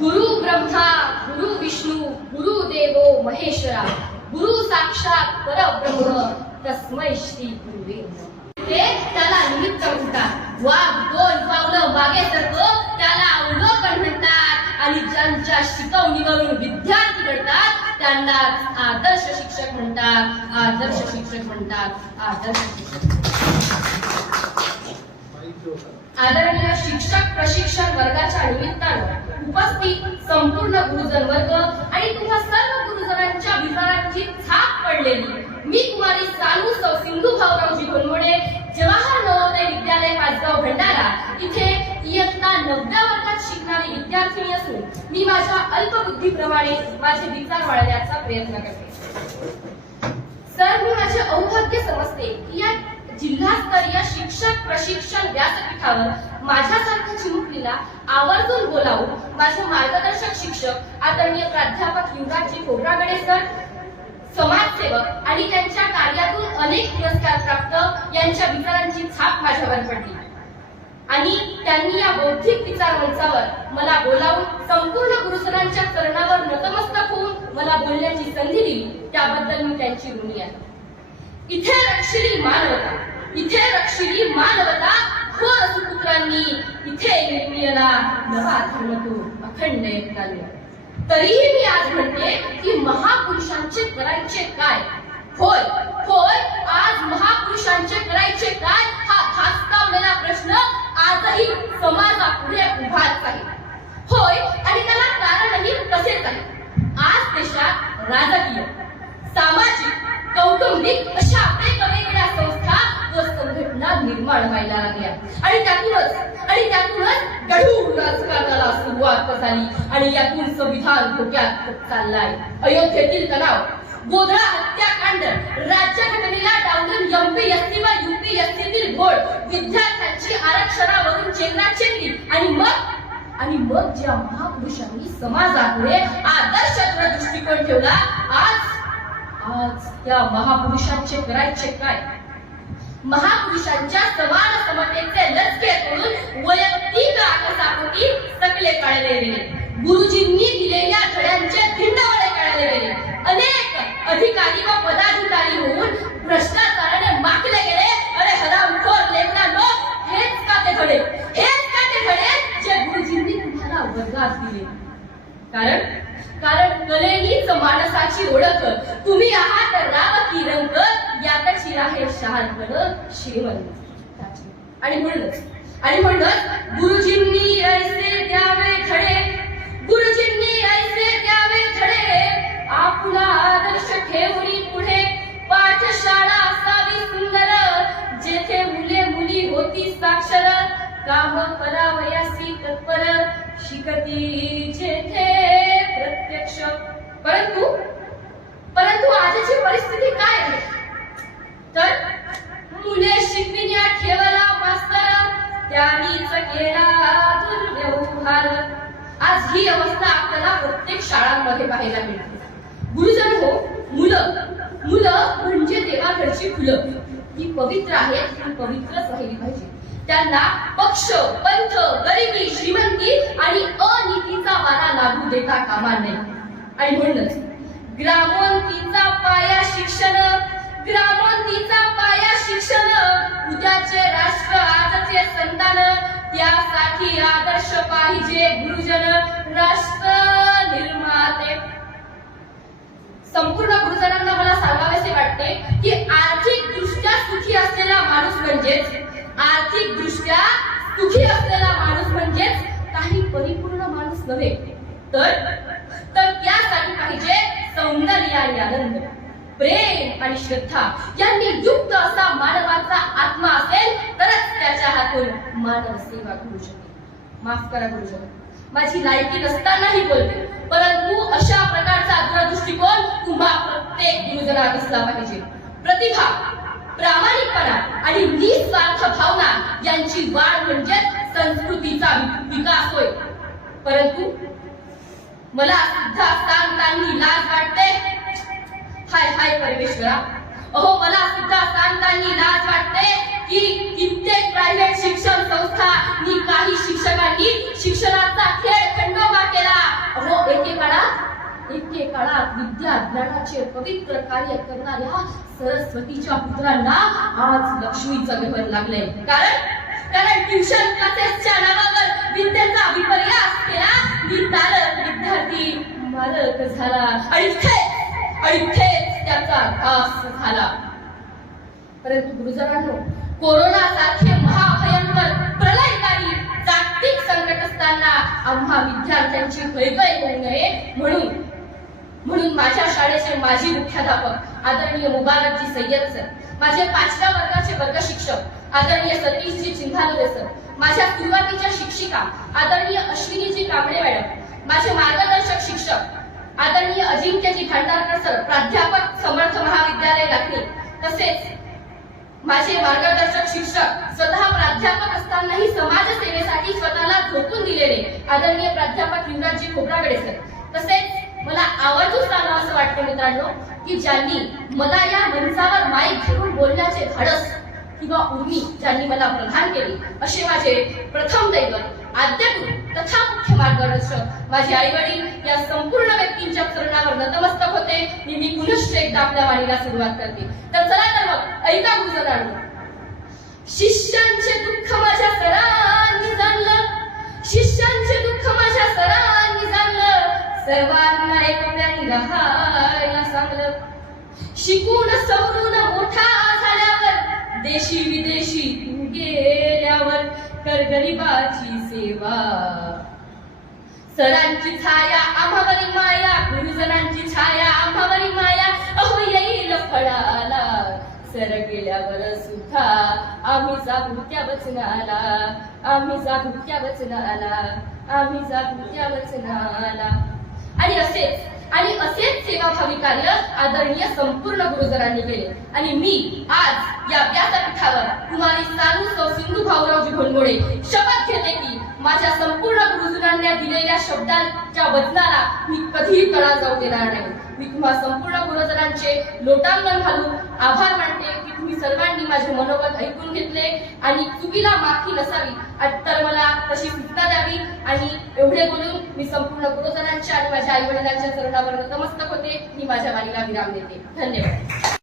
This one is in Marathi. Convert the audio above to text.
गुरु ब्रह्मा गुरु विष्णू गुरु देवो महेश्वरा गुरु साक्षात परब्रह्म तस्मै श्री गुरुवे ते त्याला निमित्त म्हणतात. वाघ दोन पावलं मागे सरकं त्याला अवलोकन म्हणतात. आणि ज्यांच्या शिकवणीवरून विद्यार्थी घडतात त्यांना आदर्श शिक्षक म्हणतात. आदर्श शिक्षक म्हणतात. आदर्श शिक्षक आदरणीय शिक्षक प्रशिक्षण वर्ग उपस्थित संपूर्ण गुरुजन वर्ग आणि तुम्हा सर्व गुरुजनांच्या विचारांची छाप पडलेली. मी कुमारी सानू सौ सिंधू भाऊरावजी गोनवडे जवाहर नवोदय विद्यालय पाचगाव भंडारा. इथे इयत्ता नवव्या वर्गात शिकणारी विद्यार्थिनी असून मी माझ्या अल्पबुद्धीप्रमाणे माझे विचार वाढण्याचा प्रयत्न करते. सर मी माझे औभाग्य समजते की या जिल्हास्तरीय शिक्षक प्रशिक्षण व्यासपीठावर माझ्या माझ्यासारख्या चिमुकलीला आवर्जून बोलावू माझे मार्गदर्शक शिक्षक आदरणीय प्राध्यापक युवराजजी खोबरागडे सर समाजसेवक आणि त्यांच्या कार्यातून अनेक पुरस्कार प्राप्त यांच्या विचारांची छाप माझ्यावर पडली. आणि त्यांनी या बौद्धिक विचार मंचावर मला बोलावून संपूर्ण गुरुसरांच्या चरणावर नतमस्तक होऊन मला बोलण्याची संधी दिली त्याबद्दल मी त्यांची ऋणी आहे. इथे रक्षिली मानवता इथे रक्षिली मानवता इथे नवा धर्म अखंड एक तरीही मी आज म्हणते की महापुरुषांचे करायचे काय? होय होय आज महापुरुषांचे करायचे काय? हा धास्तावलेला प्रश्न आजही समाजापुढे उभाच आहे. होय आणि त्याला कारणही तसेच आहे. आज देशात राजकीय सामाजिक कौटुंबिक अशा अनेक निर्माण व्हायला लागल्या. आणि त्यातूनच आणि त्यातूनच गढूळ राजकारणाला सुरुवात झाली. आणि यातून संविधान धोक्यात चाललाय. अयोध्येतील तणाव गोधळा हत्याकांड राज्यघटनेला डावलून एमपीएससी व युपीएससीतील घोळ घोड विद्यार्थ्यांची आरक्षणावरून चेंगराचेंगरी आणि मग आणि मग ज्या महापुरुषांनी समाजापुढे आदर्श दृष्टिकोन ठेवला आज आज त्या महापुरुषांचे करायचे काय? महापुरुषांच्या समान समतेचे लचके करून वैयक्तिक आकसापोटी सकले काढले गेले गुरुजींनी दिलेल्या धड्यांचे भिंडवडे काढले गेले अनेक अधिकारी व पदाधिकारी होऊन भ्रष्टाचार माखले गेले अरे हरामखोर लेखनानो हेच का ते धडे हेच का ते धडे जे गुरुजींनी तुम्हाला वर्गात दिले कारण कारण कले हीच माणसाची ओळख तुम्ही आहात राव की रंग यातची आहे शहाणपण श्रीमंत. आणि म्हणूनच आणि म्हणूनच गुरुजींनी ऐसे द्यावे खडे. गुरुजींनी ऐसे द्यावे खडे. आपला आदर्श ठेवणी पुढे. पाठशाळा असावी सुंदर. जेथे मुले मुली होती साक्षर. काम करावयासी तत्पर शिकती जेथे प्रत्यक्ष. परंतु परंतु आजची परिस्थिती पाहायला मिळाले गुरुजन हो मुलं. मुलं म्हणजे देवाकडची फुलं. ती पवित्र आहेत आणि पवित्रच राहिली पाहिजे. त्यांना पक्ष पंथ गरिबी श्रीमंती आणि अनितीचा वारा लागू देता कामा नये. आणि म्हणूनच ग्रामोन्नतीचा पाया शिक्षण ग्रामोन्नतीचा पाया शिक्षण उद्याचे राष्ट्र आजचे संतान त्यासाठी आदर्श पाहिजे गुरुजन राष्ट्र निर्माते. संपूर्ण गुरुजनांना मला सांगावेसे वाटते की आर्थिक दृष्ट्या सुखी असलेला माणूस म्हणजेच आर्थिक दृष्ट्या सुखी असलेला माणूस म्हणजेच काही परिपूर्ण माणूस नव्हे. तर तर त्यासाठी पाहिजे सौंदर्य आणि आनंद. प्रेम आणि श्रद्धा यांनी युक्त असा मानवाचा आत्मा असेल तरच त्याच्या हातून मानव सेवा करू शकेल. माफ करा गुरुजन. माझी लायकी नसतानाही बोलते परंतु अशा प्रकारे प्रत्येक गुरुजनात असला पाहिजे प्रतिभा प्रामाणिकपणा आणि निस्वार्थ भावना यांची वाढ म्हणजे संस्कृतीचा विकास होय. परंतु मला सुद्धा सांगताना लाज वाटते. हाय हाय परमेश्वरा. अहो मला सुद्धा सांगताना लाज वाटते की कित्येक प्रायव्हेट शिक्षण संस्था काही शिक्षकांनी शिक्षणाचा खेळ खंडोबा केला. अहो एकेकाळात विद्या ज्ञानाचे पवित्र कार्य करणाऱ्या सरस्वतीच्या पुत्रांना आज लक्ष्मीचं गहर लागलंय. कारण कारण ट्युशन क्लासेसच्या नावावर विद्येचा विपर्यास केला विद्यालय विद्यार्थी मालक झाला. आणि थेट त्याचा घास झाला. परंतु गुरुजनांनो कोरोना सारखे महाभयंकर प्रलयकारी जागतिक संकट असताना आम्हा विद्यार्थ्यांची हयगय होऊ नये म्हणून म्हणून माझ्या शाळेचे माजी मुख्याध्यापक आदरणीय मुबारकजी सय्यद सर माझे पाचव्या वर्गाचे वर्ग शिक्षक आदरणीय सतीशजी चिंधालोरे सर माझ्या सुरुवातीच्या शिक्षिका आदरणीय अश्विनीजी कांबळे मॅडम माझे मार्गदर्शक शिक्षक आदरणीय अजिंक्यजी भांडारकर सर प्राध्यापक समर्थ महाविद्यालय लाखणी तसेच माझे मार्गदर्शक शिक्षक स्वतः प्राध्यापक असतानाही समाजसेवेसाठी स्वतःला झोकून दिलेले आदरणीय प्राध्यापक युवराजजी खोबरागडे सर तसेच मला आवाजच सांगावं असं वाटतं मित्रांनो की ज्यांनी मला या मंचावर माईक घेऊन बोलण्याचे धाडस किंवा उर्मी ज्यांनी मला प्रधान केली असे माझे प्रथम दैवत आद्यगुरु तथा मुख्य मार्गदर्शक माझे आई वडील या संपूर्ण व्यक्तींच्या चरणावर नतमस्तक होते मी मी पुनश्च एकदा आपल्या वाणीला सुरुवात करते. तर चला तर मग ऐका गुरुजनांनो शिष्यांचे दुःख माझ्या सरांनी जाण शिकून सवरून मोठा झाल्यावर देशी विदेशी गेल्यावर कर गरिबाची सेवा. सरांची छाया आम्हावरी माया गुरुजनांची छाया आम्हावरी माया अहो येईल फळाला. सर गेल्यावर सुद्धा आम्ही जागू त्या वचनाला आम्ही जागू त्या वचनाला आम्ही जागू त्या वचनाला. आणि असेच आणि असेच सेवाभावी कार्य आदरणीय संपूर्ण गुरुजनांनी केले. आणि मी आज या व्यासपीठावर कुमारी सानू सौ सिंधू भाऊरावजी घोलमोडे शपथ घेते की माझ्या संपूर्ण गुरुजनांनी दिलेल्या शब्दांच्या वचनाला मी कधीही तडा जाऊ देणार नाही. मी तुम्हा संपूर्ण गुरुजनांचे लोटांगण घालून आभार मानते की तुम्ही सर्वांनी माझे मनोगत ऐकून घेतले आणि चुकीला माफी नसावी. तर मला तशी सूचना द्यावी. आणि एवढे बोलून मी संपूर्ण गुरुजनांच्या आणि माझ्या आई वडिलांच्या चरणावर नतमस्तक होते. मी माझ्या वाणीला विराम देते. धन्यवाद.